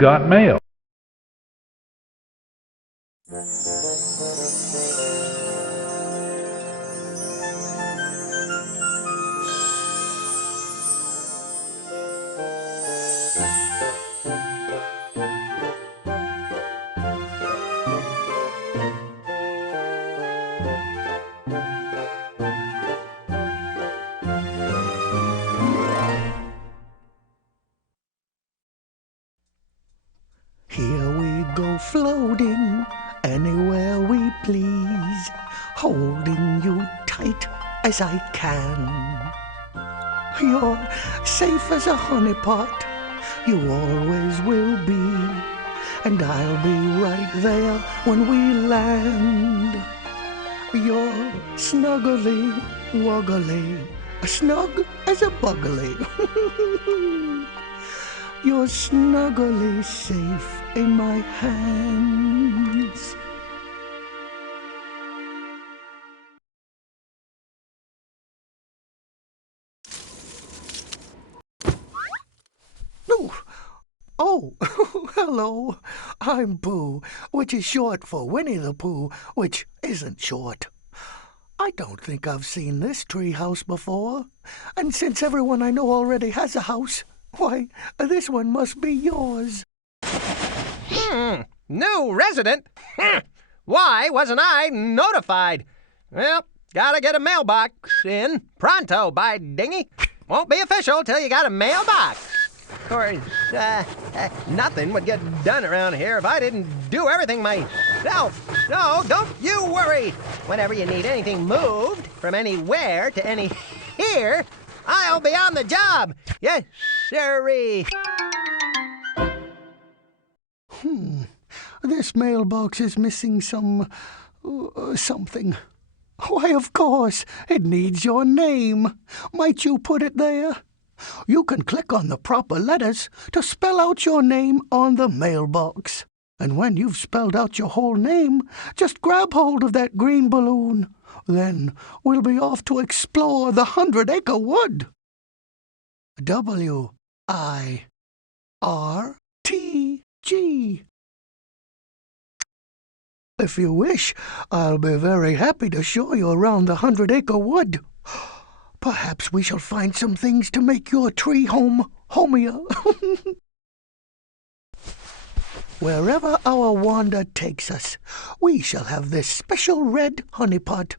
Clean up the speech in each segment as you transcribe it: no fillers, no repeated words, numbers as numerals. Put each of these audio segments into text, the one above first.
got mail. Here we go floating anywhere we please, holding you tight as I can. You're safe as a honeypot, you always will be, and I'll be right there when we land. You're snuggly, wuggly, snug as a buggly. You're snuggly safe in my hands. Oh, hello. I'm Pooh, which is short for Winnie the Pooh, which isn't short. I don't think I've seen this treehouse before, and since everyone I know already has a house, why, this one must be yours. New resident? Why wasn't I notified? Well, gotta get a mailbox in pronto, by dingy. Won't be official till you got a mailbox. Of course, nothing would get done around here if I didn't do everything myself. So don't you worry. Whenever you need anything moved from anywhere to any here, I'll be on the job. Yes, sirree. This mailbox is missing something. Why, of course, it needs your name. Might you put it there? You can click on the proper letters to spell out your name on the mailbox. And when you've spelled out your whole name, just grab hold of that green balloon. Then we'll be off to explore the 100-acre wood. W-I-R-T-G. If you wish, I'll be very happy to show you around the 100-acre wood. Perhaps we shall find some things to make your tree home homier. Wherever our wander takes us, we shall have this special red honeypot.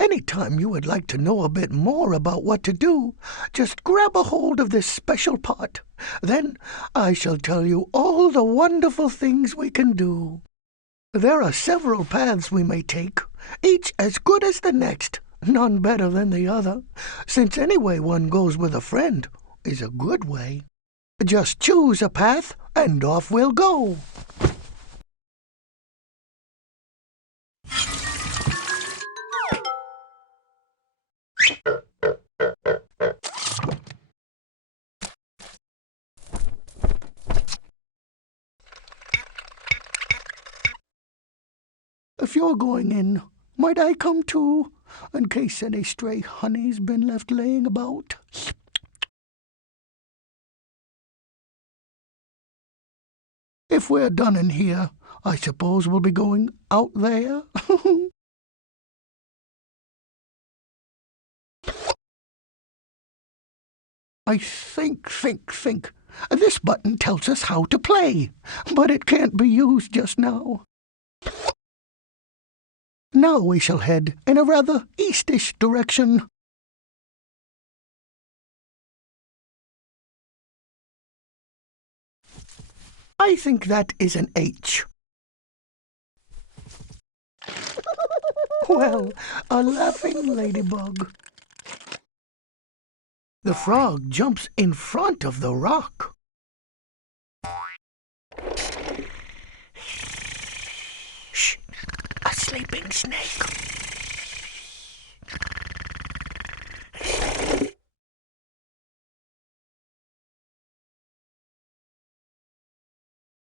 Anytime you would like to know a bit more about what to do, just grab a hold of this special pot. Then I shall tell you all the wonderful things we can do. There are several paths we may take, each as good as the next, none better than the other, since any way one goes with a friend is a good way. Just choose a path, and off we'll go. If you're going in, might I come too, in case any stray honey's been left laying about? If we're done in here, I suppose we'll be going out there. I think. This button tells us how to play, but it can't be used just now. Now we shall head in a rather eastish direction. I think that is an H. Well, a laughing ladybug. The frog jumps in front of the rock. Shh! A sleeping snake.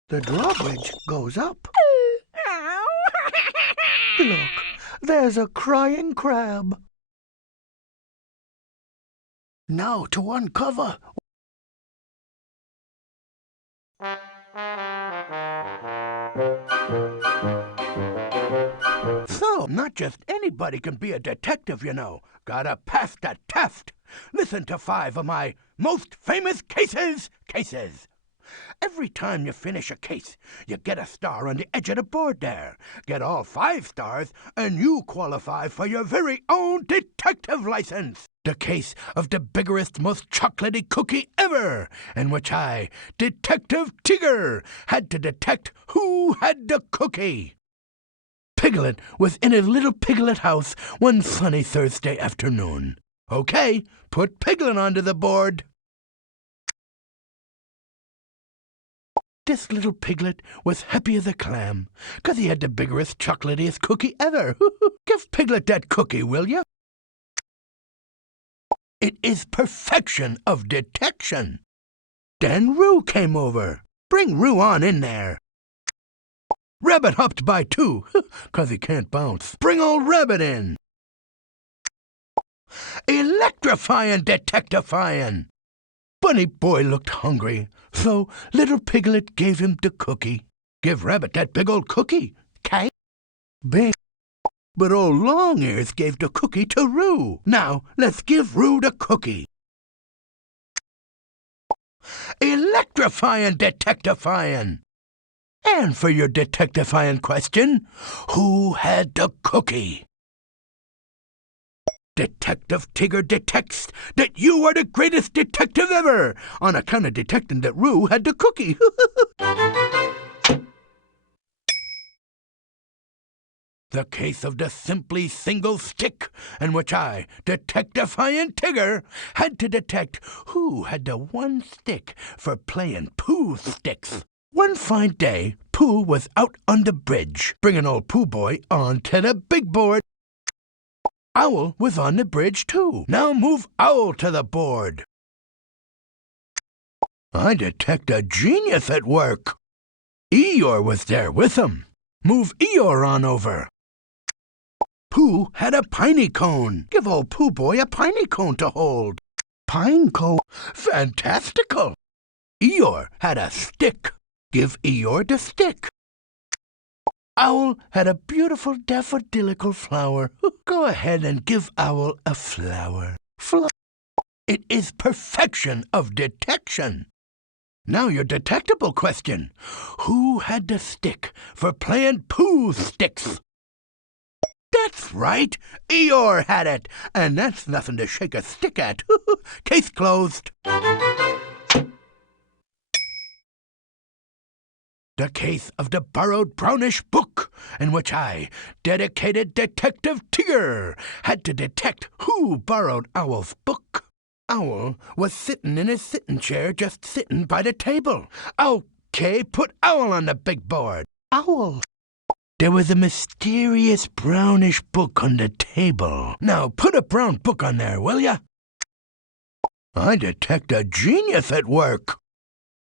The drawbridge goes up. Look, there's a crying crab. Now to uncover So, not just anybody can be a detective, you know. Gotta pass the test. Listen to 5 of my most famous cases. Every time you finish a case, you get a star on the edge of the board there. Get all 5 stars, and you qualify for your very own detective license. The case of the biggest, most chocolatey cookie ever, in which I, Detective Tigger, had to detect who had the cookie. Piglet was in his little Piglet house one sunny Thursday afternoon. Okay, put Piglet onto the board. This little Piglet was happy as a clam, 'cause he had the biggest, chocolatiest cookie ever. Give Piglet that cookie, will you? It is perfection of detection. Then Roo came over. Bring Roo on in there. Rabbit hopped by too, 'cause he can't bounce. Bring old Rabbit in. Electrifying detectifying. Bunny Boy looked hungry, so little Piglet gave him the cookie. Give Rabbit that big old cookie. Okay? Big. But old Long-Ears gave the cookie to Roo. Now, let's give Roo the cookie. Electrifying detectifying. And for your detectifying question, who had the cookie? Detective Tigger detects that you are the greatest detective ever, on account of detecting that Roo had the cookie. The case of the simply single stick, in which I, Detectifying Tigger, had to detect who had the one stick for playing Pooh sticks. One fine day, Pooh was out on the bridge, bringing old Pooh Boy onto the big board. Owl was on the bridge, too. Now move Owl to the board. I detect a genius at work. Eeyore was there with him. Move Eeyore on over. Pooh had a piney cone. Give old Pooh Boy a piney cone to hold. Pine cone? Fantastical! Eeyore had a stick. Give Eeyore the stick. Owl had a beautiful daffodilical flower. Go ahead and give Owl a flower. It is perfection of detection. Now your detectable question. Who had the stick for playing Pooh sticks? That's right. Eeyore had it. And that's nothing to shake a stick at. Case closed. The case of the borrowed brownish book, in which I, dedicated Detective Tigger, had to detect who borrowed Owl's book. Owl was sitting in his sitting chair, just sitting by the table. Okay, put Owl on the big board. Owl. There was a mysterious brownish book on the table. Now put a brown book on there, will ya? I detect a genius at work.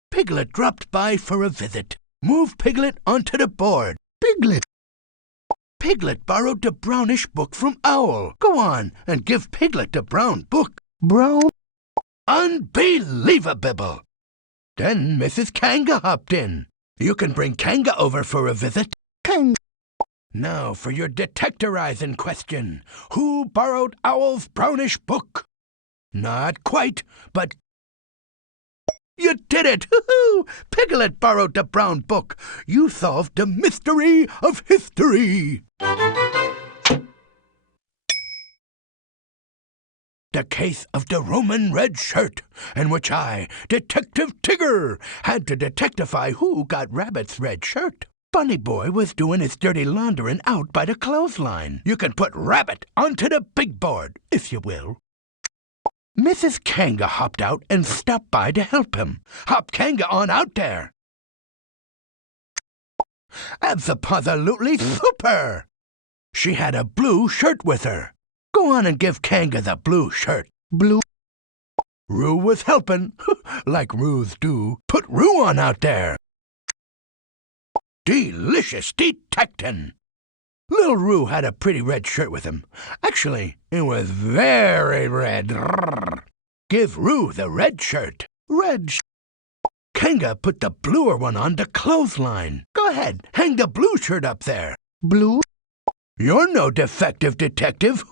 Piglet dropped by for a visit. Move Piglet onto the board. Piglet. Piglet borrowed the brownish book from Owl. Go on and give Piglet the brown book. Brown? Unbelievable! Then Mrs. Kanga hopped in. You can bring Kanga over for a visit. Kanga. Now for your detectorizing question. Who borrowed Owl's brownish book? Not quite, but you did it! Hoo-hoo! Piglet borrowed the brown book. You solved the mystery of history. The case of the Roman red shirt, in which I, Detective Tigger, had to detectify who got Rabbit's red shirt. Bunny Boy was doing his dirty laundering out by the clothesline. You can put Rabbit onto the big board, if you will. Mrs. Kanga hopped out and stopped by to help him. Hop Kanga on out there. Abso-positively super! She had a blue shirt with her. Go on and give Kanga the blue shirt. Blue. Roo was helping, like Roos do. Put Roo on out there. Delicious detectin'. Little Roo had a pretty red shirt with him. Actually, it was very red. Give Roo the red shirt. Red. Kanga put the bluer one on the clothesline. Go Go ahead, hang the blue shirt up there. Blue? You're no defective detective.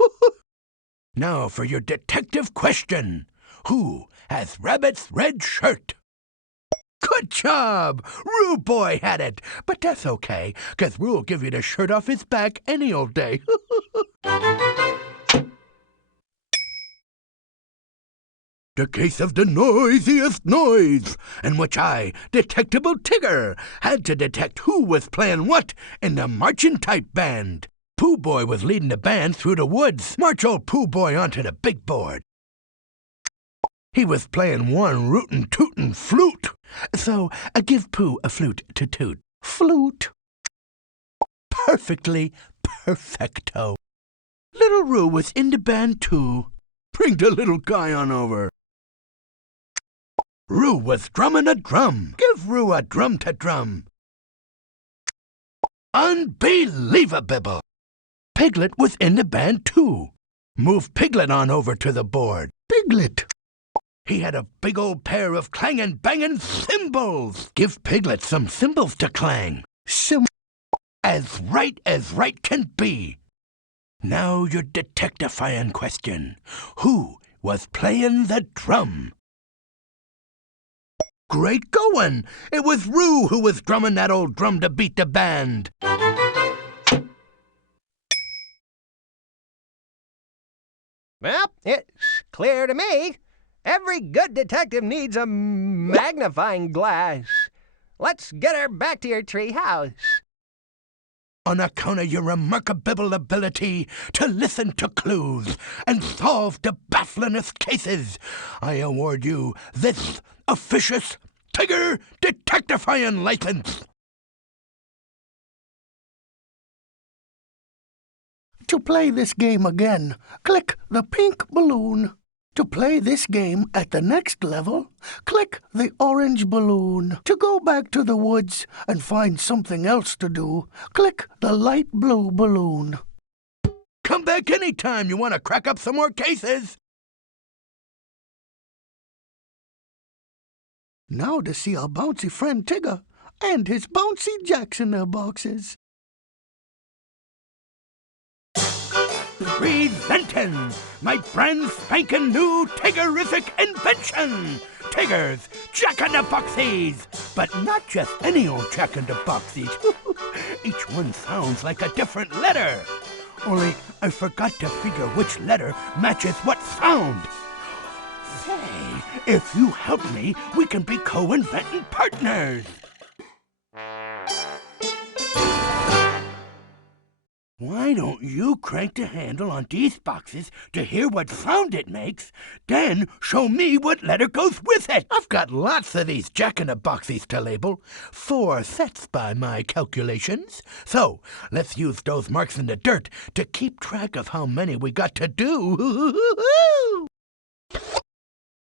Now for your detective question. Who has Rabbit's red shirt? Good job! Roo Boy had it, but that's okay, 'cause Roo'll give you the shirt off his back any old day. The case of the noisiest noise, in which I, Detectable Tigger, had to detect who was playing what in the marching type band. Pooh Boy was leading the band through the woods. March old Pooh Boy onto the big board. He was playing one rootin' tootin' flute. So, give Pooh a flute to toot. Flute. Perfectly perfecto. Little Roo was in the band too. Bring the little guy on over. Roo was drumming a drum. Give Roo a drum to drum. Unbelievable! Piglet was in the band too. Move Piglet on over to the board. Piglet! He had a big old pair of clangin' bangin' cymbals. Give Piglet some cymbals to clang. As right can be. Now your detectifying question. Who was playing the drum? Great going! It was Roo who was drumming that old drum to beat the band. Well, it's clear to me. Every good detective needs a magnifying glass. Let's get her back to your treehouse. On account of your remarkable ability to listen to clues and solve the bafflingest cases, I award you this officious Tigger detectifying license. To play this game again, click the pink balloon. To play this game at the next level, click the orange balloon. To go back to the woods and find something else to do, click the light blue balloon. Come back anytime you want to crack up some more cases. Now to see our bouncy friend Tigger and his bouncy jacks in their boxes. Presenting my brand spanking new Tiggerific invention, Tigger's Jack-in-the-Boxies. But not just any old Jack-in-the-Boxies. Each one sounds like a different letter. Only I forgot to figure which letter matches what sound. Say, if you help me, we can be co-inventing partners. Why don't you crank the handle on these boxes to hear what sound it makes, then show me what letter goes with it? I've got lots of these Jack-in-the-Boxies to label, 4 sets by my calculations. So let's use those marks in the dirt to keep track of how many we got to do.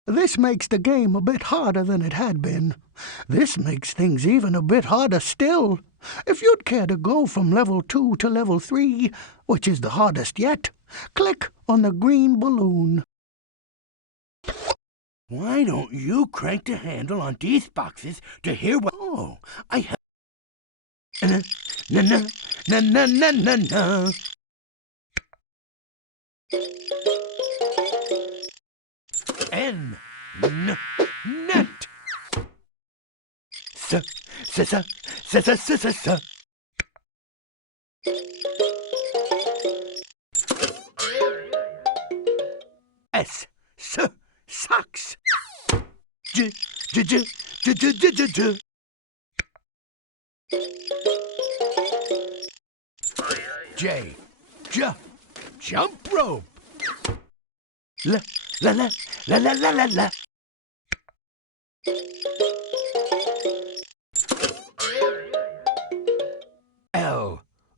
This makes the game a bit harder than it had been. This makes things even a bit harder still. If you'd care to go from level 2 to level 3, which is the hardest yet, click on the green balloon. Why don't you crank the handle on these boxes to hear what... Oh, I have... Na-na-na-na-na-na-na. Net. Socks. Jump rope.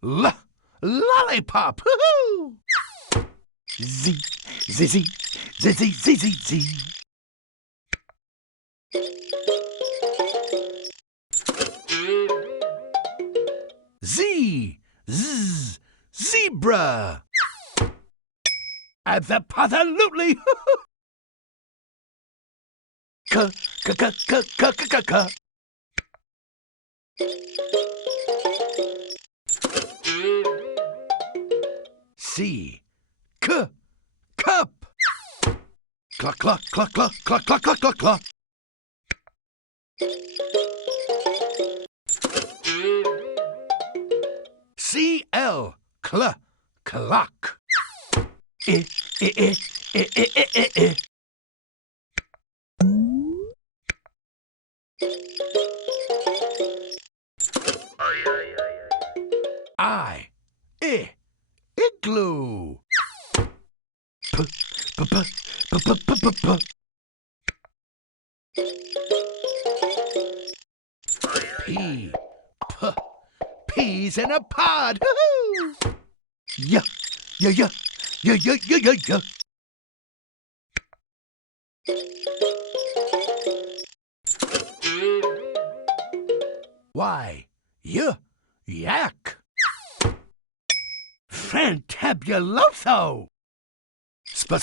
La. Lollipop. Woohoo! Z. Zebra. Absolutely. C. K. Cup. Cluck, cluck, cluck, cluck, cluck, cluck, cluck, cluck, cluck. C-L. Cl. Clock. I. I. Igloo. P. P. Peas in a pod. Hoo-hoo! Yeah. Y. Yak. Fantabuloso. Spa.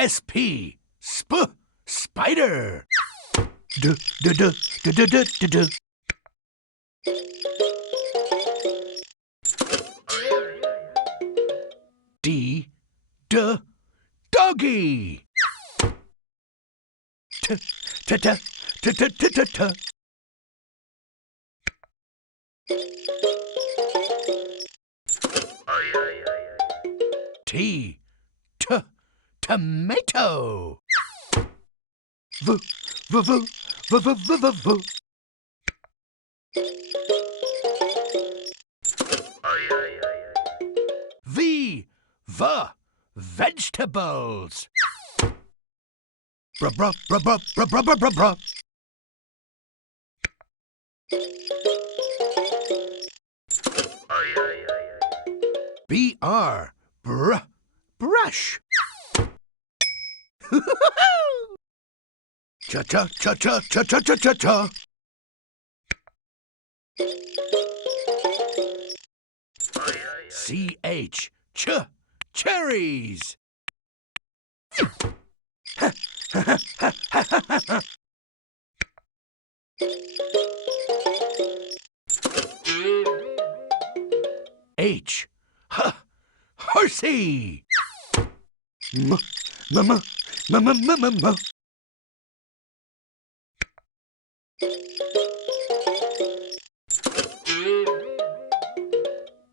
SP. Spider. D. D. Doggy. T. Tomato. V. Vegetables. Bruh. BR. Brush. Cha. CH. Cherries. H. Horsey. Mama.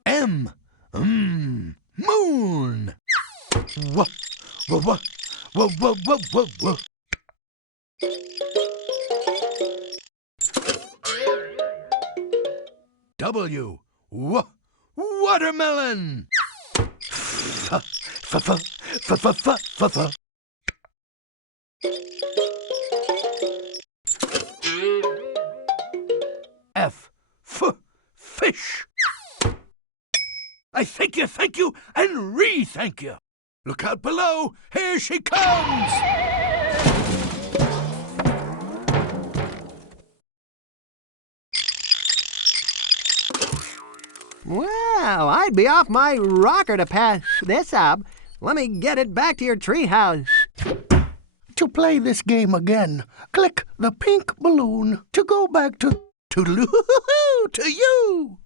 M. Moon. Whoa. W. Watermelon. F. Fish. I thank you, and re-thank you. Look out below. Here she comes. Well, I'd be off my rocker to pass this up. Let me get it back to your treehouse. To play this game again, click the pink balloon to go back to you.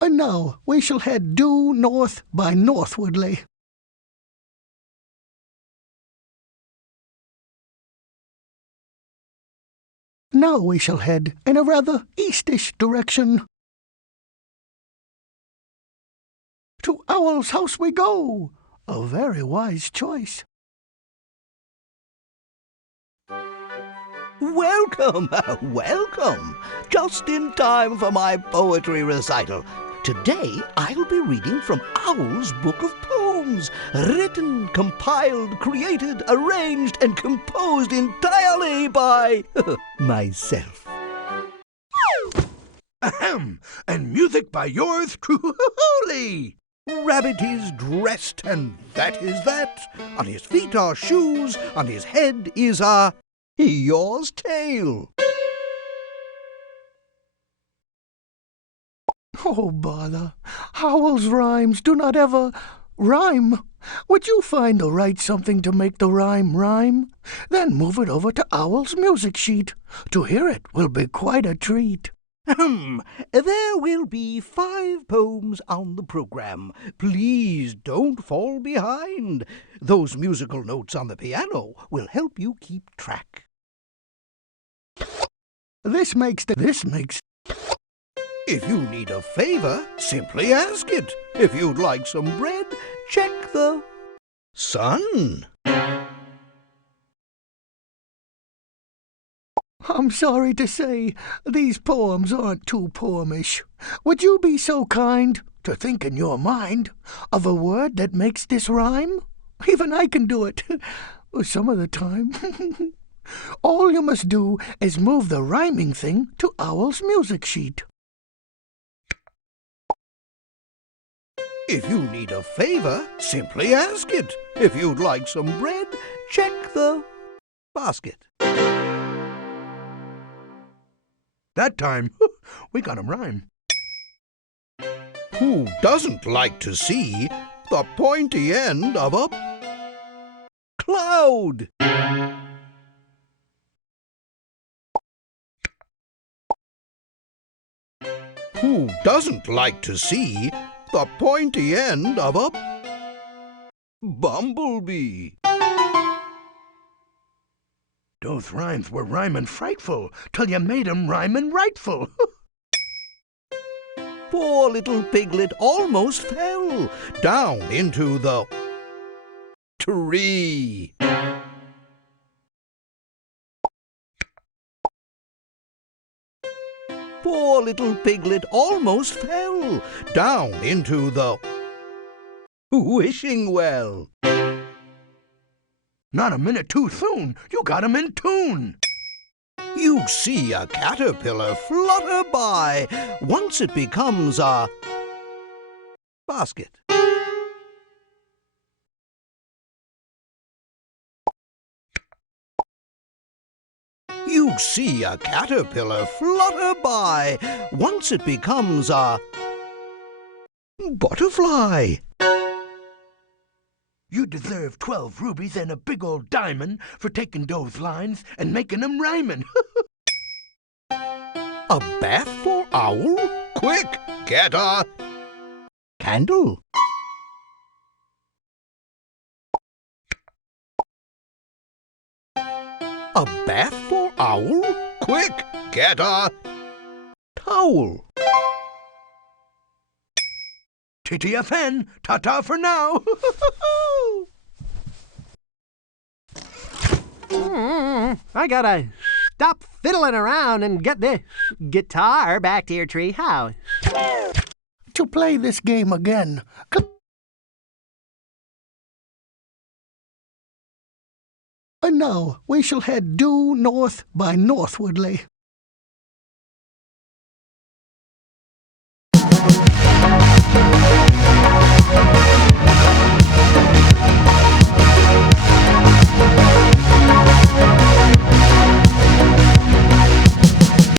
And now we shall head due north by northwardly. Now we shall head in a rather eastish direction. To Owl's house we go. A very wise choice. Welcome. Just in time for my poetry recital. Today I'll be reading from Owl's Book of Poems, written, compiled, created, arranged, and composed entirely by myself. Ahem! And music by yours truly. Rabbit is dressed, and that is that. On his feet are shoes, on his head is a Eeyore's tail. Oh, bother. Howl's rhymes do not ever rhyme. Would you find or write something to make the rhyme rhyme? Then move it over to Owl's music sheet. To hear it will be quite a treat. There will be 5 poems on the program. Please don't fall behind. Those musical notes on the piano will help you keep track. This makes. If you need a favor, simply ask it. If you'd like some bread, check the sun. I'm sorry to say, these poems aren't too poemish. Would you be so kind to think in your mind of a word that makes this rhyme? Even I can do it, some of the time. All you must do is move the rhyming thing to Owl's music sheet. If you need a favor, simply ask it. If you'd like some bread, check the basket. That time, we got 'em rhyme. Who doesn't like to see the pointy end of a cloud? Who doesn't like to see the pointy end of a bumblebee? Those rhymes were rhymin' frightful, till you made 'em rhymin' rightful. Poor little piglet almost fell down into the tree. Poor little piglet almost fell down into the wishing well. Not a minute too soon, you got 'em in tune. You see a caterpillar flutter by once it becomes a basket. You see a caterpillar flutter by once it becomes a butterfly. You deserve 12 rubies and a big old diamond for taking those lines and making 'em rhymin'. A bath for Owl? Quick, get a candle. A bath for Owl? Quick, get a towel. TTFN, ta-ta for now. I gotta stop fiddling around and get this guitar back to your treehouse. To play this game again, and now we shall head due north by northwardly.